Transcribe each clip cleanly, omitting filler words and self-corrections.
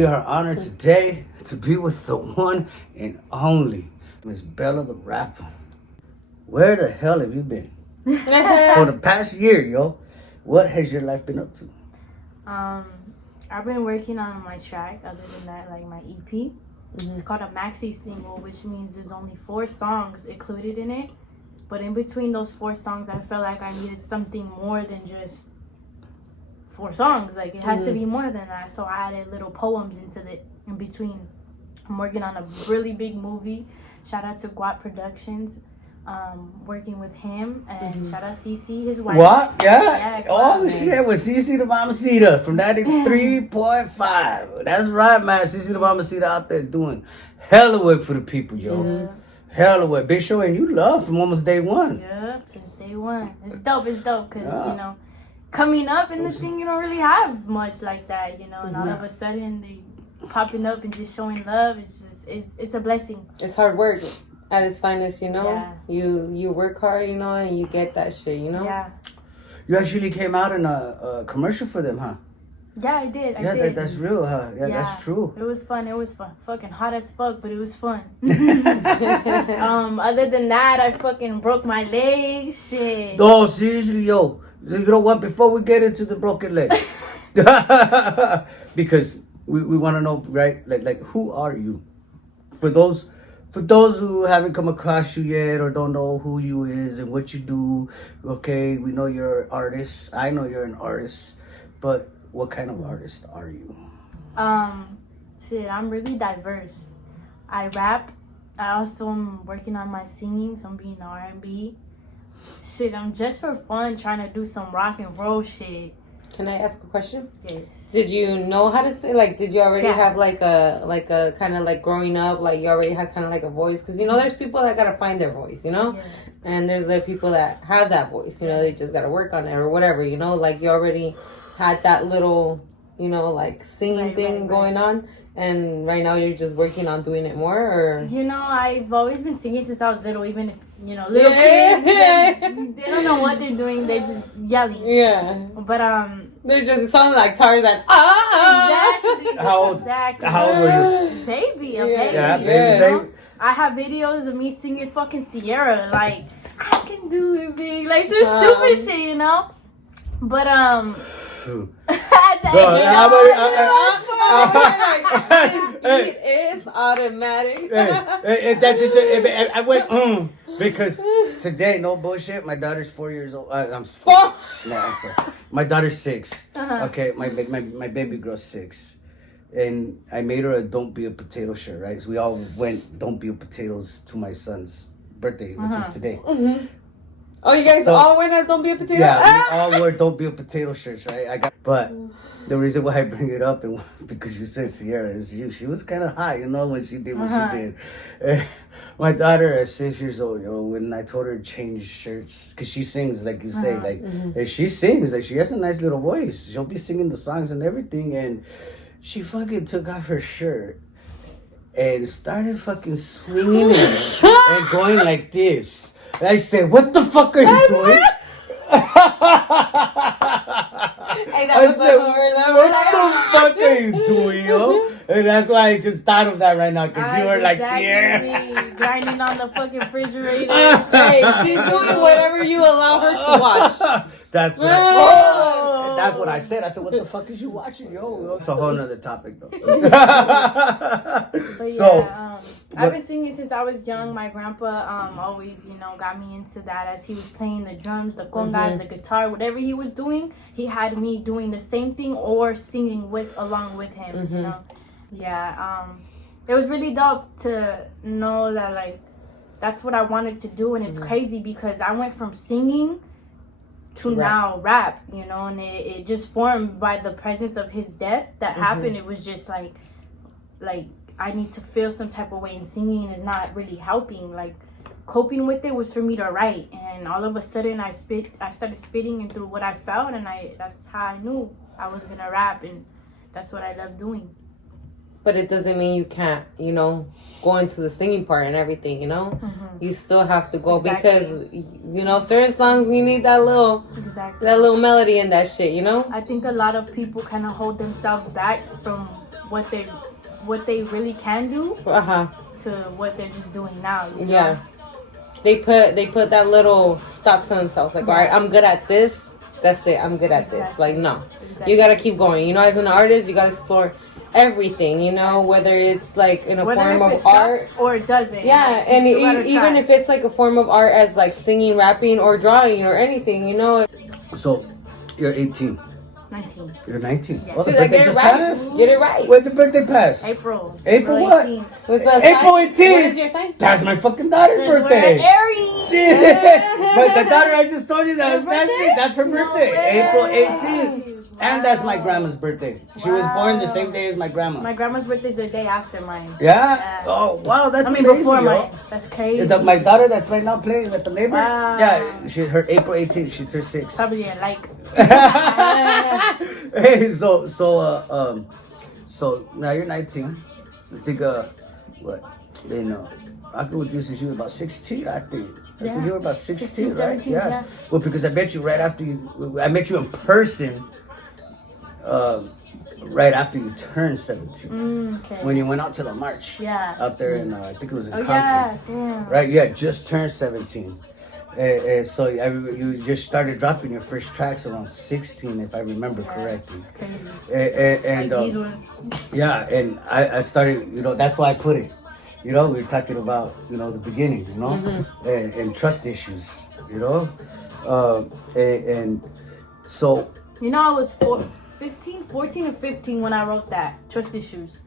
We are honored today to be with the one and only Miss Bella the rapper. Where the hell have you been? For the past year, yo. What has your life been up to? I've been working on my track, other than that, like my EP. Mm-hmm. It's called a maxi single, which means there's only 4 songs included in it. But in between those 4 songs, I felt like I needed something more than just 4 songs. Like, it has to be more than that. So I added little poems in between. I'm working on a really big movie. Shout out to Guap Productions. Working with him, and shout out CC, his wife. What? Yeah? Oh, shit, with CC the Mamacita from 93.5. That's right, man. CC the Mamacita out there doing hella work for the people, yo. Hella work. Been showing you love from almost day one. Yeah, since day one. It's dope, because, you know, coming up in this thing, you don't really have much like that, you know, and all of a sudden, they popping up and just showing love. It's just, it's a blessing. It's hard work. At its finest, you know? Yeah. You work hard, you know, and you get that shit, you know? Yeah. You actually came out in a commercial for them, huh? Yeah, I did. I did. did. That's real, huh? Yeah, that's true. It was fun. Fucking hot as fuck, but it was fun. Other than that, I fucking broke my leg. Shit. Oh, seriously, yo. You know what? Before we get into the broken leg. Because we want to know, right? Like, who are you? For those who haven't come across you yet or don't know who you is and what you do, okay, we know you're an artist. I know you're an artist, but what kind of artist are you? Shit, I'm really diverse. I rap. I also am working on my singing, so I'm being R&B. Shit, I'm just for fun trying to do some rock and roll shit. Can I ask a question? Yes. Did you know how to say, like, did you already have like a kind of like growing up, like you already had kind of like a voice? Because, you know, there's people that gotta find their voice, you know? Yeah. And there's like people that have that voice, you know, they just gotta work on it or whatever, you know? Like, you already had that little, you know, like singing thing going on. And right now you're just working on doing it more, or? You know, I've always been singing since I was little, even if, you know, little kids, they don't know what they're doing, they're just yelling. Yeah. But, they're just sounding like Tarzan. Exactly. How old were you? Baby, a baby. Yeah, baby, you know? I have videos of me singing fucking Sierra, like, I can do it big, like some stupid shit, you know? But, It is automatic. I went because today, no bullshit. My daughter's 4 years old. I'm 4. No, my daughter's 6. Okay, my baby girl's 6, and I made her a "Don't Be a Potato" shirt. Right, so we all went "Don't Be a Potatoes" to my son's birthday, which is today. Oh, you guys all went as "Don't Be a Potato"? Yeah, we all wore "Don't Be a Potato" shirts, right? But the reason why I bring it up and because you said Sierra is you. She was kind of high, you know, when she did what she did. My daughter at 6 years old, yo, when I told her to change shirts, because she sings, like you say, like, and she sings, like, she has a nice little voice. She'll be singing the songs and everything, and she fucking took off her shirt and started fucking swinging it and going like this. And I said, what the fuck are you doing? Hey, I said, what the fuck are you doing, yo? And that's why I just thought of that right now, because you were like, Sierra. Grinding on the fucking refrigerator. Hey, she's doing whatever you allow her to watch. That's right. That's what I said. I said, what the fuck is you watching, yo? It's a whole nother topic, though. But yeah, I've been singing since I was young. My grandpa always, you know, got me into that as he was playing the drums, the congas, the guitar, whatever he was doing. He had me doing the same thing or singing along with him, you know. Yeah, it was really dope to know that, like, that's what I wanted to do. And it's crazy because I went from singing to now rap, you know, and it just formed by the presence of his death that happened. It was just like I need to feel some type of way, and singing is not really helping. Like, coping with it was for me to write, and all of a sudden I started spitting through what I felt, and that's how I knew I was gonna rap, and that's what I love doing. But it doesn't mean you can't, you know, go into the singing part and everything, you know? You still have to go because, you know, certain songs you need that little melody and that shit, you know? I think a lot of people kind of hold themselves back from what they really can do to what they're just doing now. You know? Yeah. They put that little stop to themselves. Like, all right, I'm good at this. That's it. I'm good at this. Like, no. You got to keep going. You know, as an artist, you got to explore everything, you know, whether it's like in a form of art or it doesn't. Yeah, and even if it's like a form of art as like singing, rapping, or drawing or anything, you know. So, you're 18. 19. You're 19. Yeah. Oh, the birthday just passed? Get it right. When the birthday passed? April what? 18th. What's that April sign? 18th. What is your sign? That's my fucking daughter's birthday. Aries. The daughter I just told you that was birthday. That's her birthday. April 18th. And that's my grandma's birthday. She was born the same day as my grandma. My grandma's birthday's the day after mine. Yeah? Oh, wow, that's amazing, before mine. That's crazy. My daughter that's right now playing with the neighbor? Wow. Yeah, her April 18th, she turned 6. Probably a like. Hey, so now you're 19. I think, what? You know, I could with you since you were about 16, I think. I think you were about 16, right? 17, yeah. Well, because I met you right after I met you in person right after you turned 17. Okay. When you went out to the march. Yeah. Out there in, I think it was in Compton. Yeah, damn. Right, you had just turned 17. So you just started dropping your first tracks around 16, if I remember correctly. Crazy. And like these ones. yeah, and I started, you know, that's why I put it. You know, we were talking about, you know, the beginning, you know, and trust issues, you know, and so. You know, I was 14 or 15 when I wrote that, Trust Issues.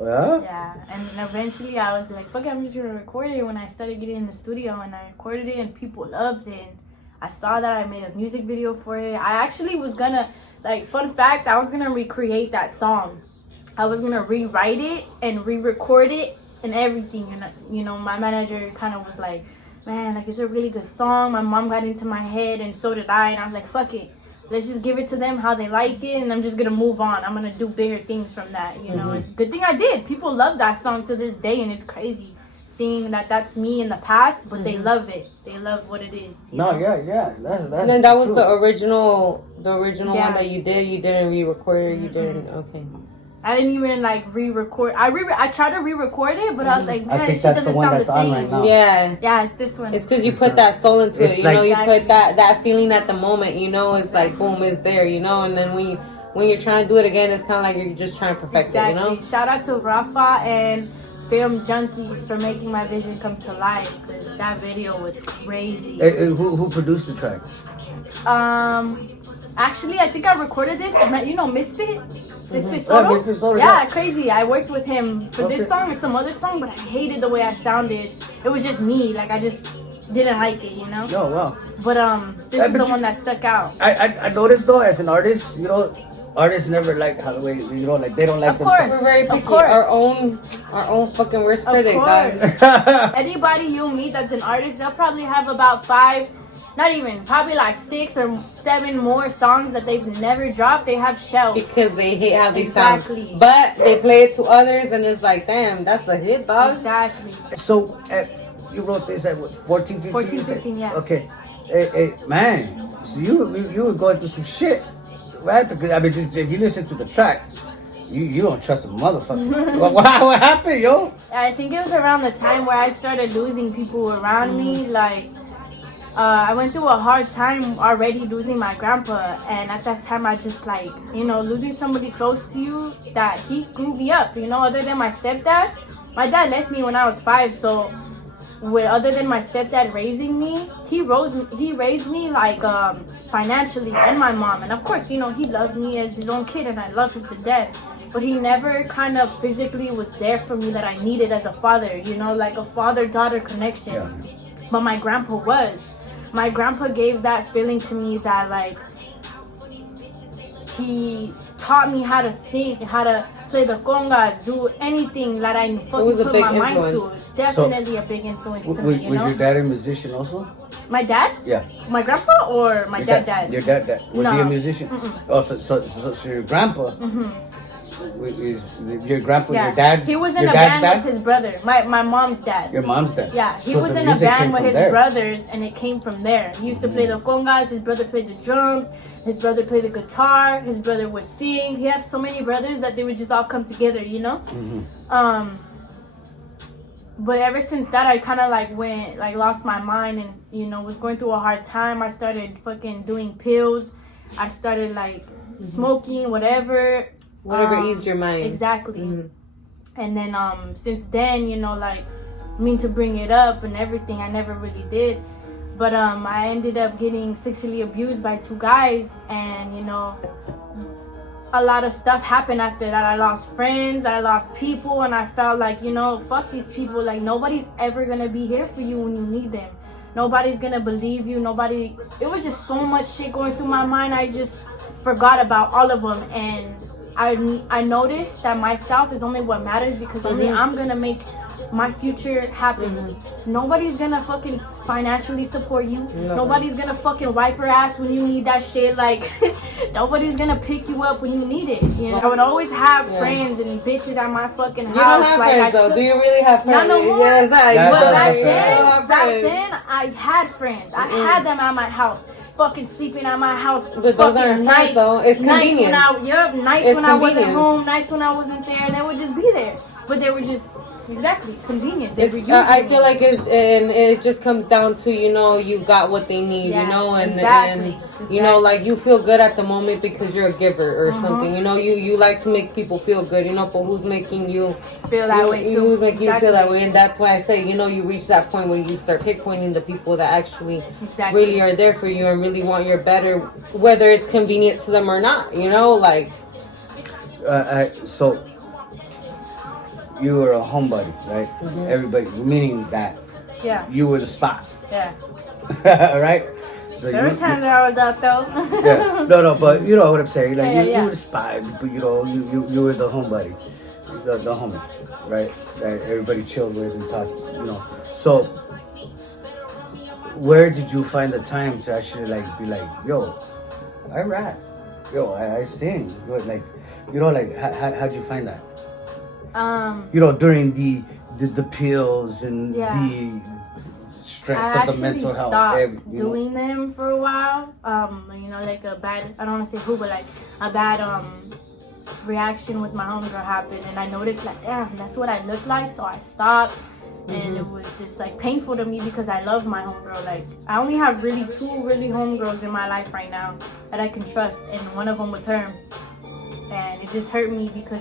Yeah? Yeah, and eventually I was like, fuck it, I'm just gonna record it. When I started getting in the studio and I recorded it and people loved it, and I saw that I made a music video for it. I actually was gonna, like, fun fact, I was gonna recreate that song. I was gonna rewrite it and re-record it and everything. And, you know, my manager kind of was like, man, like, it's a really good song. My mom got into my head and so did I. And I was like, fuck it. Let's just give it to them how they like it, and I'm just gonna move on. I'm gonna do bigger things from that, you know. And good thing I did. People love that song to this day, and it's crazy seeing that that's me in the past, but they love it. They love what it is. No, yeah. That's and then that was true. the original one that you did. You didn't re-record it. You didn't. Okay. I didn't even like re-record. I tried to re-record it, but I was like, man, I think it that's doesn't the one sound that's the on same. right now. Yeah. Yeah, it's this one. It's because you put that soul into it. You know, you Exactly. put that feeling at the moment. You know, it's like boom, it's there. You know, and then when you're trying to do it again, it's kind of like you're just trying to perfect it. You know. Shout out to Rafa and Film Junkies for making my vision come to life, because that video was crazy. Who produced the track? Actually, I think I recorded this. You know, Misfit Yeah, Soto? Misfit Soto, Yeah, crazy. I worked with him for this song and some other song, but I hated the way I sounded. It was just me. Like, I just didn't like it, you know? Oh, wow. But this is the one that stuck out. I noticed, though, as an artist, you know, artists never like how the way, you know, like, they don't like Of course. themselves. We're very picky. Our own fucking worst critic, guys. Anybody you meet that's an artist, they'll probably have about 5, not even, probably like 6 or 7 more songs that they've never dropped. They have shelved. Because they hate how they Exactly. sound. But they play it to others and it's like, damn, that's a hit, dog. Exactly. So, you wrote this at what, 14, 15? 14, 15, yeah. Okay. Hey, man, so you were going through some shit, right? Because, I mean, if you listen to the track, you don't trust a motherfucker. what happened, yo? I think it was around the time where I started losing people around me. Like, I went through a hard time already losing my grandpa. And at that time, I just, like, you know, losing somebody close to you, that he grew me up, you know, other than my stepdad. My dad left me when I was 5, so other than my stepdad raising me, he raised me like financially, and my mom. And of course, you know, he loved me as his own kid, and I love him to death. But he never kind of physically was there for me that I needed as a father, you know, like a father-daughter connection. Yeah. But my grandpa was. My grandpa gave that feeling to me that, like, he taught me how to sing, how to play the congas, do anything that I fucking put my mind to. Definitely a big influence to me, you know? Was your dad a musician also? My dad? Yeah. My grandpa or my dad? Your dad. Was he a musician? Mm-mm. Oh, so your grandpa your grandpa, Yeah. your dad's. He was in your a dad's band dad? with his brother. My mom's dad. Your mom's dad. Yeah, he So was the in a music came band with from his there. brothers, and it came from there. He used to play the congas. His brother played the drums. His brother played the guitar. His brother would sing. He had so many brothers that they would just all come together, you know. But ever since that, I kind of lost my mind and, you know, was going through a hard time. I started fucking doing pills. I started smoking, whatever eased your mind. Exactly. And then since then, you know, mean to bring it up and everything, I never really did. But I ended up getting sexually abused by 2 guys, and, you know, a lot of stuff happened after that. I lost friends, I lost people, and I felt like, you know, fuck these people. Like, nobody's ever gonna be here for you when you need them. Nobody's gonna believe you. It was just so much shit going through my mind. I just forgot about all of them, and I noticed that myself is only what matters, because only I'm gonna make my future happen. Nobody's gonna fucking financially support you. Nobody's gonna fucking wipe her ass when you need that shit. Like, nobody's gonna pick you up when you need it. You know, I would always have friends and bitches at my fucking house. You don't have friends though. Do you really have friends? Not no more. Yeah, Back then, I had friends. I had them at my house. Fucking sleeping at my house. But those aren't friends though. It's convenience. Nights when I wasn't home, nights when I wasn't there, and they would just be there. But they were just convenience. They were using I feel like it just comes down to, you know, you got what they need, you know, and you know, like, you feel good at the moment because you're a giver or something, you know, you like to make people feel good, you know, but who's making you feel that way too? Who's making you feel that way? And that's why I say, you know, you reach that point where you start pinpointing the people that actually really are there for you and really want your better, whether it's convenient to them or not, you know, like. So you were a homebody, right? Everybody, meaning that you were the spot. Yeah. Right? So there was times I was out though. No, but you know what I'm saying. Like, you were the spot, but you know, you were the homebody, the homie, right? That everybody chilled with and talked, you know. So where did you find the time to actually be like, yo, I rap, yo, I sing, like, you know, like how'd you find that? You know, during the pills and the stress of the mental health. I actually stopped doing them for a while. You know, like a bad, I don't want to say who, but like a bad reaction with my homegirl happened, and I noticed like, damn, that's what I look like. So I stopped, and it was just like painful to me because I love my homegirl. Like, I only have 2 really homegirls in my life right now that I can trust, and one of them was her, and it just hurt me because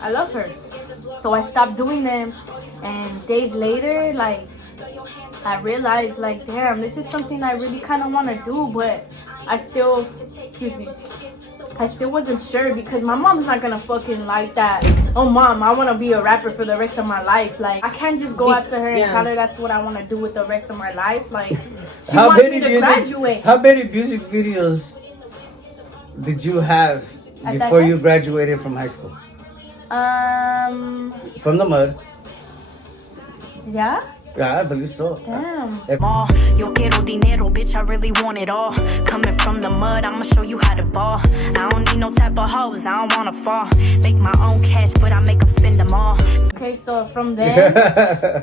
I love her. So I stopped doing them, and days later, like, I realized, like, damn, this is something I really kind of want to do, but I still wasn't sure, because my mom's not gonna fucking like that. Oh, mom, I want to be a rapper for the rest of my life. Like, I can't just go out to her and tell her that's what I want to do with the rest of my life. Like, she wants me to graduate. How many music videos did you have before you graduated from high school? From the mud. Yeah? Yeah, I believe so. Damn. Yo quiero dinero, bitch, I really want it all. Coming from the mud, I'ma show you how to ball. I don't need no type of hoes, I don't wanna fall. Make my own cash, but I make them spend them all. Okay, so from then,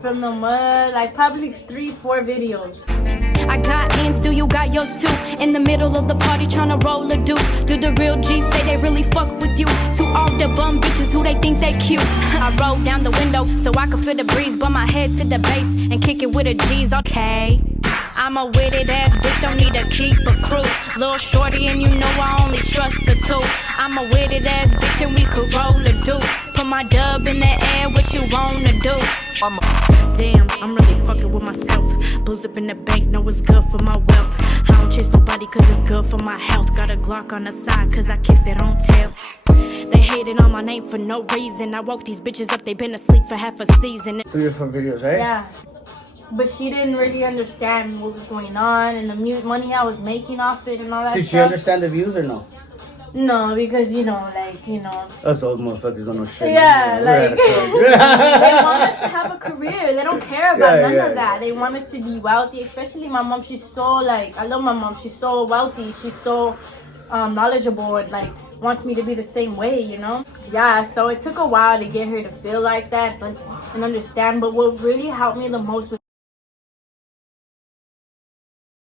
from the mud, like probably 3-4 videos. I got in, still you got yours too. In the middle of the party, tryna roll a deuce. Do the real G's say they really fuck with you? To all the bum bitches who they think they cute. I roll down the window so I can feel the breeze. Bump my head to the bass and kick it with a G's, okay? I'm a witted ass bitch, don't need to keep a crew. Little shorty and you know I only trust the 2. I'm a witted ass bitch and we could roll a deuce. Put my dub in the air, what you wanna do? Damn, I'm really fucking with myself. Blues up in the bank, know it's good for my wealth. I don't chase nobody cause it's good for my health. Got a Glock on the side cause I kiss it on tail. They hated on my name for no reason. I woke these bitches up, they been asleep for half a season. 3 or 4 videos, right? Yeah. But she didn't really understand what was going on and the money I was making off it and all that stuff. Did she understand the views or no? No, because, you know, like, you know. Us old motherfuckers don't know shit. Yeah, like, they want us to have a career. They don't care about none of that. They want us to be wealthy, especially my mom. She's so, like, I love my mom. She's so wealthy. She's so knowledgeable. And, like, wants me to be the same way, you know? Yeah, so it took a while to get her to feel like that, but and understand. But what really helped me the most with